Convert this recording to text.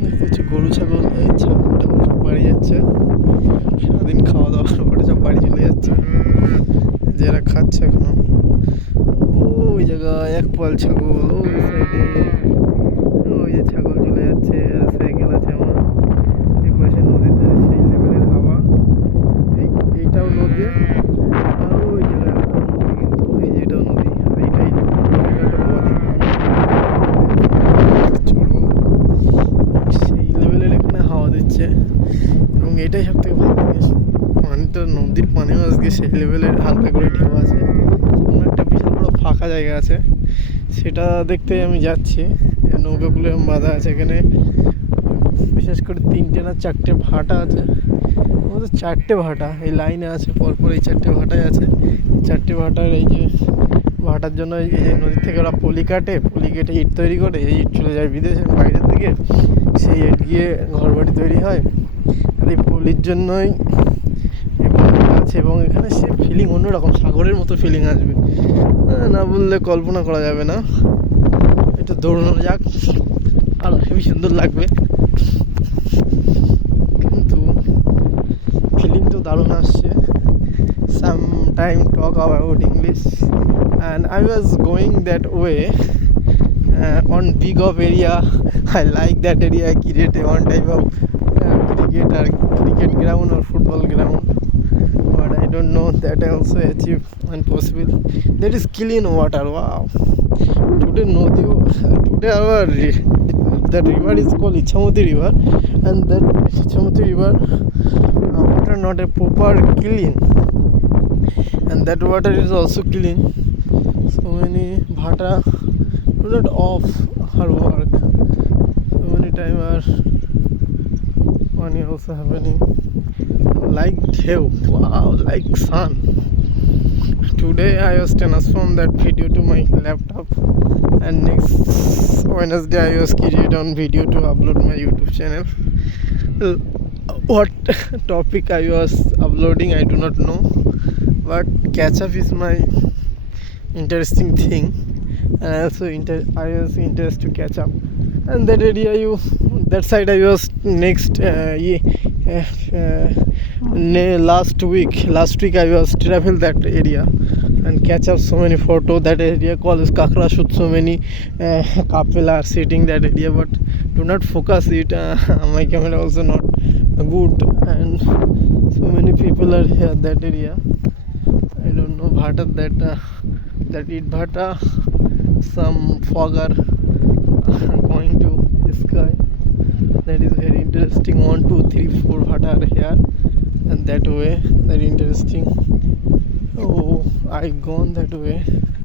দেখতে হচ্ছে গরু ছাগল, এই ছাগলটা সব বাড়ি যাচ্ছে। সারাদিন খাওয়া দাওয়ার পরে সব বাড়ি চলে যাচ্ছে, যারা খাচ্ছে এখনো। ওই জায়গায় এক পাল ছাগল, ওই সাইডে ওই যে ছাগল চলে যাচ্ছে। আর সাইকেল আছে আমার এই পাশে, নদীর ধারে সেই লেভেলের হাওয়া। এইটাও নদী, আর ওই জায়গায় নদী, কিন্তু এই যে এটাও নদী, আর এইটাই সেই লেভেলের এখানে হাওয়া দিচ্ছে। এবং এটাই সব থেকে ভালো লাগে, পানিটা, নদীর পানিও আজকে সেই লেভেলের হালকা করে ঢেউ আছে। সামনে একটা বিশাল বড় ফাঁকা জায়গা আছে, সেটা দেখতেই আমি যাচ্ছি। নৌকাগুলো বাঁধা আছে এখানে, বিশেষ করে 3টে না 4টে ভাটা আছে। আমাদের 4টে ভাটা এই লাইনে আছে, পরপর এই 4টে ভাটায় আছে। 4টে ভাটার এই যে ভাটার জন্য এই যে নদীর থেকে ওরা পলি কাটে, পলি কেটে ইট তৈরি করে, এই ইট চলে যায় বিদেশে বাইরের দিকে, সেই ইট গিয়ে ঘরবাড়ি তৈরি হয়। আর এই পলির জন্যই আছে। এবং এখানে সে ফিলিং অন্যরকম, সাগরের মতো ফিলিং আসবে, না বললে কল্পনা করা যাবে না। এটা দৌড়ানো যাক, আর হেবি সুন্দর লাগবে। কিন্তু ফিলিং তো দারুণ আসছে। Some time talk about English, and I was going that way on big of area. I like that area, create one type of cricket ground or football ground, but I don't know that I also achieve impossible. That is clean water, wow. Today our that river is called Ichamoti river, and that Ichamoti river water not a proper clean, and that water is also clean. So many bhata do not off her work, so many time are money also happening like dew, wow, like sun. Today I was transformed that video to my laptop, and next Wednesday I was create on video to upload my YouTube channel. What topic I was uploading I do not know, but catch up is my interesting thing, and also I was interested to catch up. And that area, that side I was next last week I was travel that area and catch up so many photo. That area called is Kakra shoot, so many couple are sitting that area, but do not focus it, my camera also not good, and so many people are here that area. I don't know bhata that eat bhata, some fog are going to the sky. That is very interesting. 1 2 3 4 bhata are here, and that way very interesting. Oh, I gone that way.